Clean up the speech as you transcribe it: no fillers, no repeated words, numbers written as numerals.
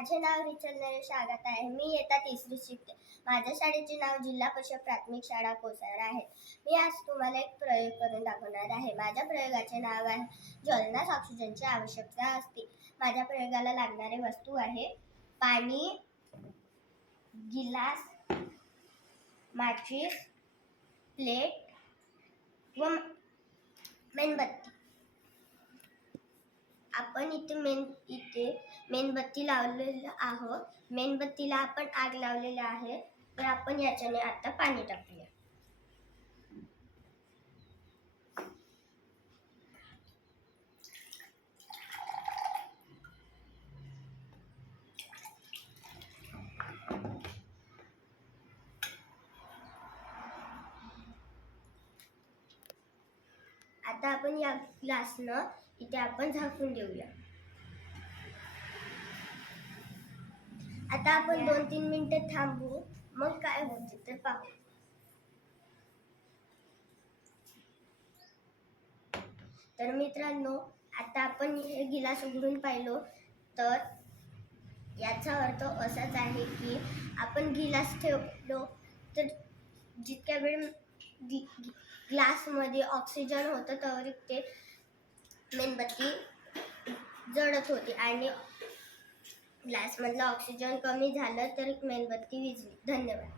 माझे नाव रिचल नरेश आगात आहे. मी इयत्ता 3री शिकते. माझ्या शाळेचे नाव जिल्हा परिषद प्राथमिक शाळा कोसार आहे. मी आज तुम्हाला एक प्रयोग करून दाखवणार आहे. माझ्या प्रयोगाचे नाव आहे ज्वलनास ऑक्सिजनची आवश्यकता असते. माझ्या प्रयोगाला लागणारे वस्तू आहे पाणी, गिलास, माचीस, प्लेट व मेणबत्ती. आपण इथे मेणबत्ती लावलेला आहोत. मेणबत्तीला आपण आग लावलेली आहे. तर आपण याच्याने आता पाणी टाकूया. आता आपण या ग्लासनं इथे आपण झाकून देऊया. आता आपण 2-3 मिनिटे थांबू, मग काय होते तर पाहू. तर मित्रांनो, आता आपण हे गिलास उघडून पाहिलो तर याचा अर्थ असाच आहे की आपण गिलास ठेवलो तर जितक्या वेळ ग्लासमध्ये ऑक्सिजन होतं तर ते मेणबत्ती जळत होती आणि ग्लासमधलं ऑक्सिजन कमी झालं तर मेणबत्ती विझली. धन्यवाद.